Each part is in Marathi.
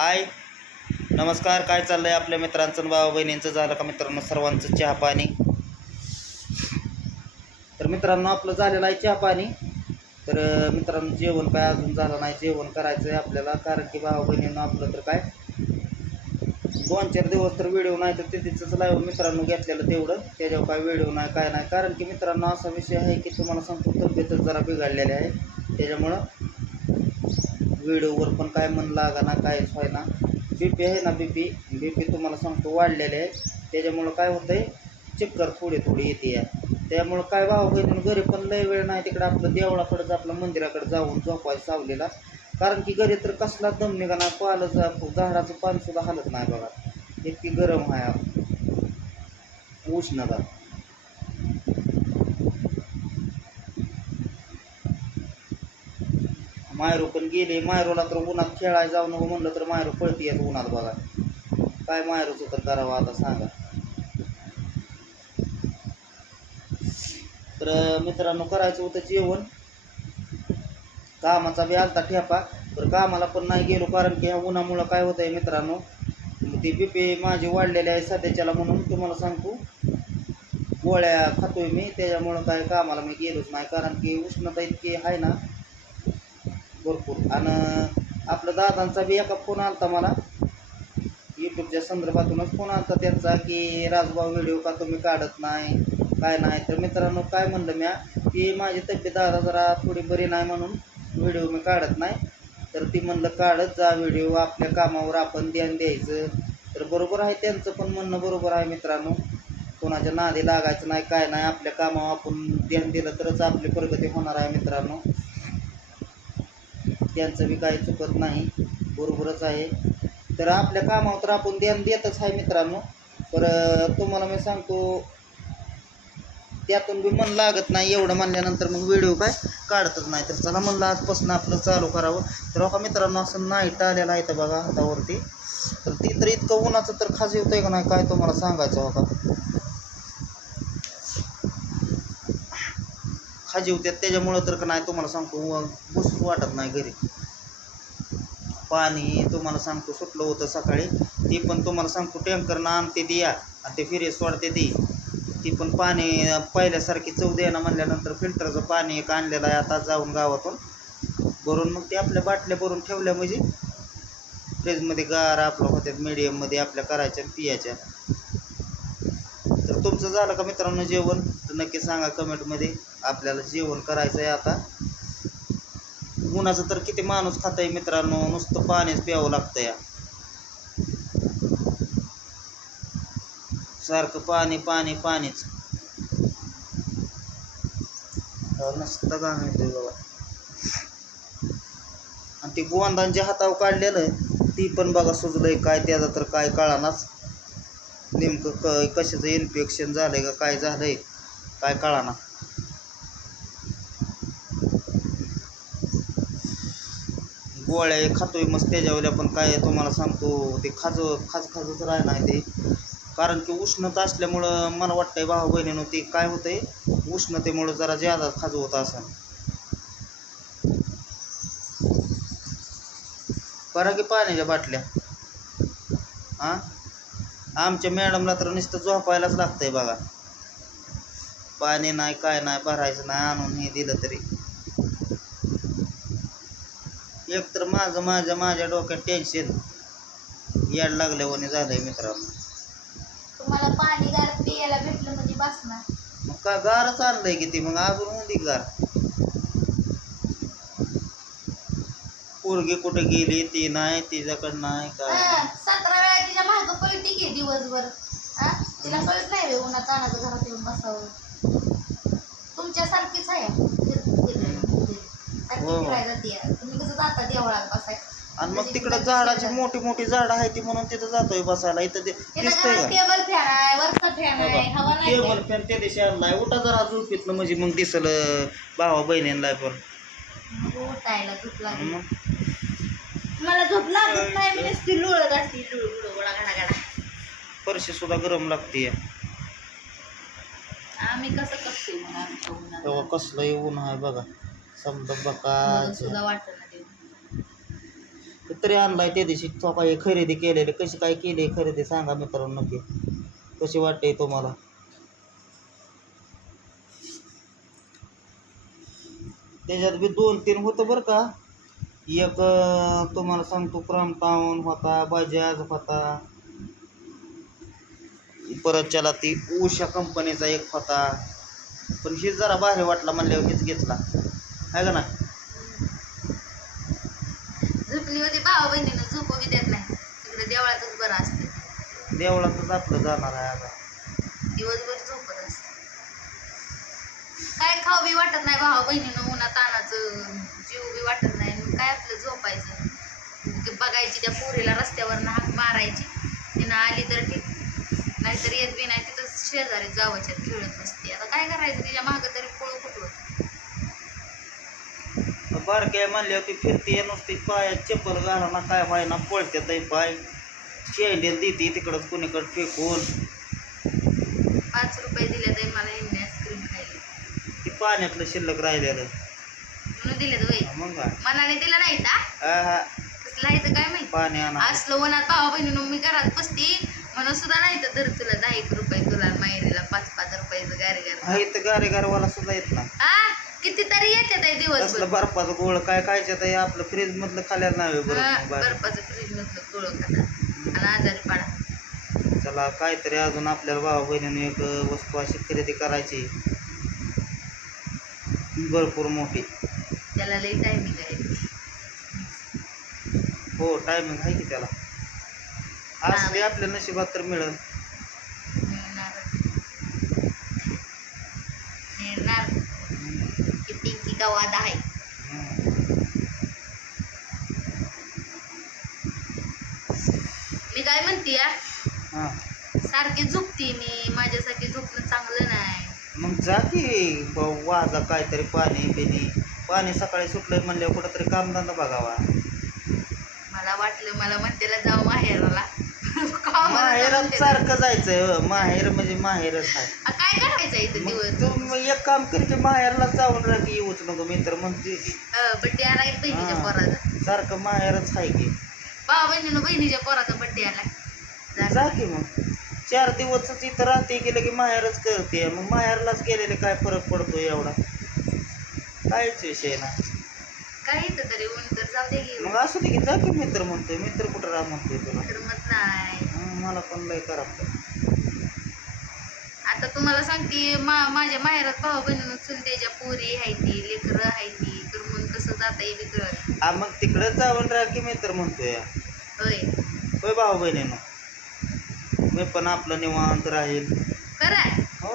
हाय. नमस्कार काय चाललं आहे आपल्या मित्रांचं आणि भावा बहिणींचं? झालं का मित्रांनो सर्वांचं चहा पाणी? तर मित्रांनो आपलं झालेलं आहे चहा पाणी. तर मित्रांनो जेवण काय अजून झालं नाही. जेवण करायचं आहे आपल्याला कारण की भावा बहिणींना आपलं तर काय? दोन चार दिवस तर व्हिडिओ नाही तर तिथेच लाईव्ह मित्रांनो घेतलेलं तेवढं. त्याच्यावर काय व्हिडिओ नाही काय नाही. कारण की मित्रांनो असा विषय आहे की तुम्हाला सांगतो तब्येतच जरा बिघडलेली आहे. त्याच्यामुळं व्हिडिओवर पण काय मन लागा ना कायच व्हाय ना बी पी आहे ना बी पी बी पी तुम्हाला सांगतो वाढलेले आहे. त्याच्यामुळं काय होतंय चक्कर थोडी थोडी येते आहे त्यामुळं काय भाव बहिणीनं घरी पण लय वेळ नाही तिकडं. आपलं देवळाकडं आपलं मंदिराकडे जाऊन झोपाय सावलेला. कारण की घरी तर कसला दम निघा ना झाडाचं पान सुद्धा हालत नाही बघा. इतकी गरम आहे. उष्णता मायरो पण गेले. मायरूला तर उन्हात खेळायला जाऊ नको म्हणलं तर मायरो पळती येत उन्हात बघा. काय मायरूचं तर करावं आता सांगा. तर मित्रांनो करायचं होतं जेवण. कामाचा बी आलता ठेपा. तर कामाला पण नाही गेलो कारण की ह्या उन्हामुळं काय होत आहे मित्रांनो ती बीपी माझे माझी वाढलेली आहे सध्याच्याला म्हणून तुम्हाला सांगतो. गोळ्या खातोय मी त्याच्यामुळं काय कामाला मी गेलोच नाही. कारण की उष्णता इतकी आहे ना भरपूर. आणि आपल्या दादांचा बी एका फोन आलता मला. यूट्यूबच्या संदर्भातूनच फोन आलता त्यांचा की राजभाऊ व्हिडिओ का तुम्ही काढत नाही? काय नाही? तर मित्रांनो काय म्हणलं म्या की माझी तब्येत दादा जरा थोडी बरी नाही म्हणून व्हिडिओ मी काढत नाही. तर ती म्हणलं काढत जा व्हिडिओ आपल्या कामावर आपण ध्यान द्यायचं. तर बरोबर आहे त्यांचं पण म्हणणं बरोबर आहे मित्रांनो. कोणाच्या नादी लागायचं नाही काय नाही आपल्या कामावर आपण ध्यान दिलं तरच आपली प्रगती होणार आहे मित्रांनो. त्यांचं बी काही चुकत नाही. बरोबरच आहे. तर आपल्या कामावर तर आपण ध्यान देतच आहे मित्रांनो. पर तुम्हाला मी सांगतो त्यातून बी मन लागत नाही एवढं म्हणल्यानंतर मग व्हिडिओ काय काढतच नाही. तर चला म्हणलं आजपासून आपलं चालू करावं. तर बघा मित्रांनो असं नाईट आलेलं आहे तर बघा हातावरती. तर ती तर इतकं उन्हाचं तर खास येतं आहे का नाही काय तुम्हाला सांगायचं बघा. खाजी होत्यात त्याच्यामुळं तर का नाही तुम्हाला सांगतो बसूच वाटत नाही घरी. पाणी तुम्हाला सांगतो सुटलं होतं सकाळी. ती पण तुम्हाला सांगतो टँकरनं आणते ती या आणि ते फिरे सोडते ती. ती पण पाणी पहिल्यासारखी चव द्यायला म्हणल्यानंतर फिल्टरचं पाणी एक आणलेलं आहे आता जाऊन गावातून. भरून मग ते आपल्या बाटल्या भरून ठेवल्या म्हणजे फ्रीजमध्ये गार आपलं होत्यात मीडियममध्ये आपल्या करायच्या आणि पियाच्या. तर तुमचं झालं का मित्रांनो जेवण? तर नक्की सांगा कमेंटमध्ये आपल्याला जेवण करायचं आहे आता. उन्हाचं तर किती माणूस खात आहे मित्रांनो. नुसतं पाणीच प्यावं लागतं या सारखं पाणी पाणी पाणीच. नसतं नुसतं घाम बाबा? आणि ते गोंदांच्या हातावर काढलेलं ती पण बघा सुजलंय. काय त्याचा तर काय कळानाच. नेमकं क कशाचं इन्फेक्शन झालंय का काय झालंय काय कळाना. गोळ्या खातोय मस्त त्याच्यावर पण काय तुम्हाला सांगतो ते खाज खाज खाजच राह नाही ते. कारण की उष्णता असल्यामुळं मला वाटतंय भाऊ बहिणीनं ते काय होतंय उष्णतेमुळं जरा ज्यादा खाज होत असं. करा की पाण्याच्या बाटल्या. हां आमच्या मॅडमला तर नुसतं झोपायलाच लागतंय बघा. पाणी नाही काय नाही भरायचं नाही आणून हे दिलं तरी. एक तर माझं माझ्या माझ्या डोक्यात टेन्शन याड लागल्यावाने झालंय मित्रांनो. तुम्हाला पाणी गार प्यायला भेटलं म्हणजे बसणार. मग का गारच आणलंय किती? मग अजून होती गार. पोरगी कुठे गेली? ती नाही तिच्याकडं नाही काय की दिवसभर. हा? तिला कळत नाही रे उन्हात तानाचं घरात येऊन बसावं. तुमच्यासारखीच आहे. सारखी हो. फिरायला तुम्ही कसं जाता देवळात बसाय? आणि मग तिकडं झाडाची मोठी मोठी झाडं आहे ती म्हणून तिथं जातोय बसायला. इथं ते दिसतंय का? टेबल फॅन आहे वरचा फॅन आहे हवा नाही टेबल फॅन त्या दिवशी आणलाय. उठा जरा झोपीतलं म्हणजे मग दिसल भावा बहिणींना पण. उठायला झोप लागली. मग? मला झोप लागत नाही मी नुसती लुळत असते लुळ लुळ गोळा गाडा गाडा फरशी सुद्धा गरम लागते आम्ही कसं करतो मग आमच्या उन्हात तेव्हा कसलं ऊन आहे बघा. समजा मला बका सुद्धा वाटत ना ते. तरी आणलाय त्या दिवशी. तो काही खरेदी केलेली कशी काय केली खरेदी सांगा मित्रांनो नक्की कशी वाटते तुम्हाला? त्याच्यात बी दोन तीन होतं बरं का. एक अं, तुम्हाला सांगतो टाऊन होता बजाज होता. परत त्याला ती उषा कंपनीचा एक होता. पण हे जरा भारी वाटला म्हणल्यावर हेच घेतला. आहे का ना? होती भावा बहिणीनं झोपू बी देत नाही. तिकडे देवळातच बरं असते देवळातच आपलं जाणार आहे आता. दिवसभर झोपत असते. काय खाऊ बी वाटत नाही भावा बहिणीनं उन्हा तानाचं जीव बी वाटत नाही. मग काय आपलं झोपायचं? ते बघायची त्या पोरीला रस्त्यावर हाक मारायची. तिनं आली तर ठीक. नाहीतर येत बी नाही तिथं शेजारी जावाच्यात खेळत बसते. आता काय करायचं तिच्या मागं तरी पळू कुठं? बारक्या म्हणल्यावर ती फिरते नुसती पायात चप्पल घाला ना काय व्हाय ना पळते ताई पाय. शेंडेल देते तिकडं कुणीकडं फेकून. पाच रुपये दिले तरी मला यांनी आईस्क्रीम खायला. ती पाण्यातलं शिल्लक राहिलेलं. म्हणून दिले वय मग काय? मनाने दिलं नाही ना हा, हा. कसलं आहे तर काय माहिती? पाणी आणा. असलं उन्हात भावा बहिणीनं मी घरात बसती म्हणून सुद्धा नाही तर तुला दहा एक रुपये तुला माहेरीला पाच पाच रुपयाचं गारे गारे. हा इथं गारे गारवाला सुद्धा येत ना हा कितीतरी येते ताई तसलं दिवसभर बर्फाचं गोळ काय खायचं तर आपलं फ्रीज मधलं खाल्यावर नाही बरोबर बर्फाचं फ्रीज मधलं गोळ खातात आणि आजारी पाडा. चला काहीतरी अजून आपल्याला भावा बहिणीने एक वस्तू अशी खरेदी करायची. भरपूर मोठी. त्याला लई टायमिंग आहे. हो टायमिंग आहे की त्याला? असली आपल्या नशिबात तर मिळेल. मिळणार. मिळणार. की पिंकी गावात आहे. मी काय म्हणते हा. सारखी झोपती मी. माझ्यासाठी झोपणं चांगलं नाही. मग जा की. वाजा काहीतरी पाणी बिणी. पाणी सकाळी सुटलंय म्हणल्यावर कुठंतरी कामधंदा बघावा. मला वाटलं मला म्हणतेला जाऊ का म्हणते? सारखं जायचंय हो. माहेर म्हणजे माहेरच आहे. आ, काय करायचं इथं मग तू मग एक काम कर की माहेरला जाऊन राह येऊच नको मी तर म्हणते की बड्डे आला की बहिणीच्या हा. पोराचा? सारखं माहेरच आहे की. भावा बहिणीनं बहिणीच्या पोराचा बड्डे आला जा. की मग. चार दिवसच इथं राहते गेलं की माहेरच करते. मग माहेरलाच गेलेले काय फरक पडतो एवढा? काहीच विषय ना काय इथं तरी ऊन तर जाऊ दे की. मग असू दे की जा की मित्र म्हणतोय मित्र कुठं राह म्हणतोय तुला? नाही. मला पण लय करा आता तुम्हाला सांगते मा माझ्या माहेरात भाऊ बहिणीनं चुलत्याच्या पोरी आहे ती लेकरं आहे ती तर मग कसं जाता येईल कळत हा मग तिकडे जाऊन राह की मित्र म्हणतोय. होय. होय भाऊ बहिणीनं. मी पण आपलं निवांत राहील. खरं आहे? हो.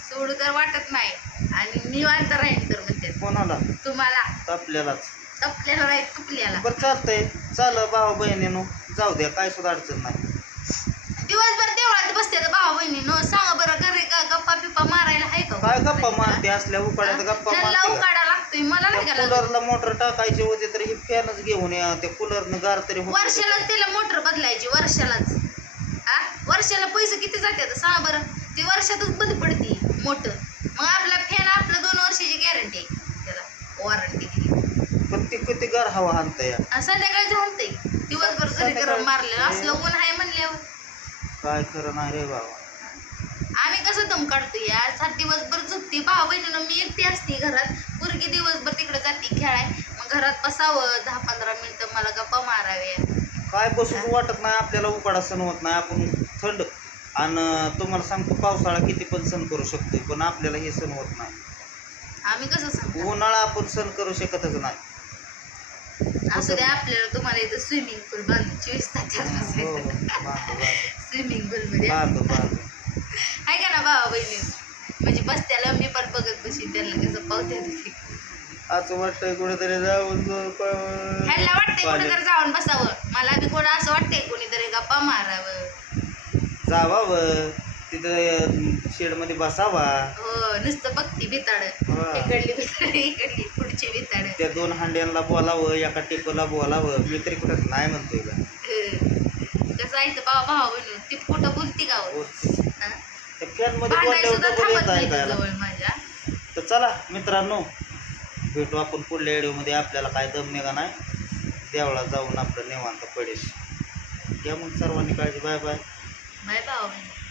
सोडू तर वाटत नाही. आणि निवांत राहील तर म्हणते. कोणाला? तुम्हाला. आपल्यालाच. तपल्याला राहील तुपल्याला बरं चालतंय. चाल भाऊ बहिणीनं. जाऊ द्या काय सुद्धा अडचण नाही. दिवसभर देवळात बसते तर भाऊ बहिणीनं? सांगा बरं घरी का गप्पा बिप्पा मारायला आहे का? काय गप्पा मारते? असल्या उकाड्यात गप्पा त्यांना मारते? उकाडा लागतोय. मला नाही का लागत? कूलरला मोटर टाकायची होती तर ही फॅनच घेऊन या. त्या कूलरनं गार तरी होत वर्षालाच त्याला मोटर बदलायची वर्षालाच. आ वर्षाला पैसे किती जातात? सांगा बरं. ती वर्षातच बंद पडते मोटर मग आपला फॅन आपलं दोन वर्षाची गॅरंटी आहे. त्याला वॉरंटी किती गार हवा हाणता या. संध्याकाळी दिवसभर घरी गरम मारलेलं असलं ऊन आहे म्हणल्यावर. काय खरं नाही रे बाबा. आम्ही कसं दम काढतो यार सात दिवसभर झोपते. भाऊ बहिणीनं मी एकटी असते घरात. मुलगी दिवसभर तिकडे जाते खेळाय. मग घरात बसावं. दहा पंधरा मिनिटं मला गप्पा माराव्या काय बसून वाटत नाही आपल्याला उकाडा सण होत नाही. आपण थंड. आणि तुम्हाला सांगतो पावसाळा किती पण सण करू शकतो पण आपल्याला हे सण होत नाही. आम्ही कसं सांगतो उन्हाळा आपण सण करू शकतच नाही. असं द्या आपल्याला तुम्हाला इथं स्विमिंग पूल बांधून चोवीस तासात हो. स्विमिंग पूल मध्ये. आहे का ना भावा बहिणी? म्हणजे बस त्याला मी पण बघत बशी त्यांना कसं पावते असं वाटतंय कुठेतरी जाऊन ह्यांना वाटतंय कुठेतरी जाऊन बसावं. मला बी कोण असं वाटतंय कोणीतरी गप्पा मारावं. जावावं. तिथं शेडमध्ये बसावा. हो नुसतं बघती बिताड. इकडली बिताड इकडली. त्या दोन हांड्यांना बोलावं एका टेकोला बोलावं मी तरी कुठं नाही म्हणतोय का कसं आहे भावा भावा ती कुठं बोलती गाव हो. त्या फॅनमध्ये भांडाय बोलल्यावर सुद्धा डबल थांबत येत नाही ऐकायला जवळ माझ्या. तर चला मित्रांनो भेटू आपण पुढल्या व्हिडिओमध्ये. आपल्याला काय दम निघा नाही? देवळात जाऊन आपलं निवांत पडेश घ्या मग सर्वांनी काळजी. Bye bye. बाय बहिणी